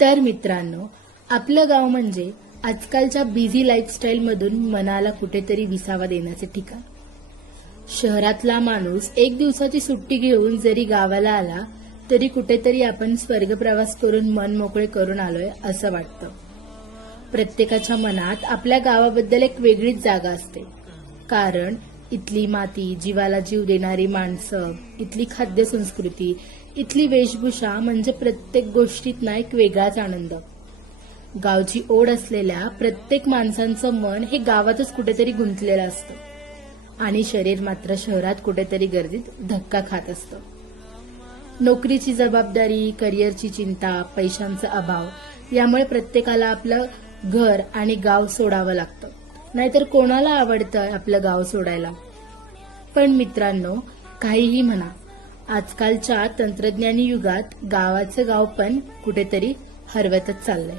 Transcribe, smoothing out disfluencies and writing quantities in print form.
तर मित्रांनो, आपलं गाव म्हणजे आजकालच्या बिझी लाईफस्टाईल मधून मनाला कुठेतरी विसावा देण्याचे ठिकाण. शहरातला माणूस एक दिवसाची सुट्टी घेऊन जरी गावाला आला तरी कुठेतरी आपण स्वर्ग प्रवास करून मन मोकळे करून आलोय असं वाटतं. प्रत्येकाच्या मनात आपल्या गावाबद्दल एक वेगळीच जागा असते, कारण इथली माती, जीवाला जीव देणारी माणसं, इथली खाद्य संस्कृती, इथली वेशभूषा म्हणजे प्रत्येक गोष्टीत ना एक वेगळाच आनंद. गावची ओढ असलेल्या प्रत्येक माणसांचं मन हे गावातच कुठेतरी गुंतलेलं असतं आणि शरीर मात्र शहरात कुठेतरी गर्दीत धक्का खात असतं. नोकरीची जबाबदारी, करिअरची चिंता, पैशांचा अभाव यामुळे प्रत्येकाला आपलं घर आणि गाव सोडावं लागतं. नाहीतर कोणाला आवडतं आपलं गाव सोडायला. पण मित्रांनो, काहीही म्हणा, आजकालच्या तंत्रज्ञानी युगात गावाचं गाव पण कुठेतरी हरवतच चाललंय.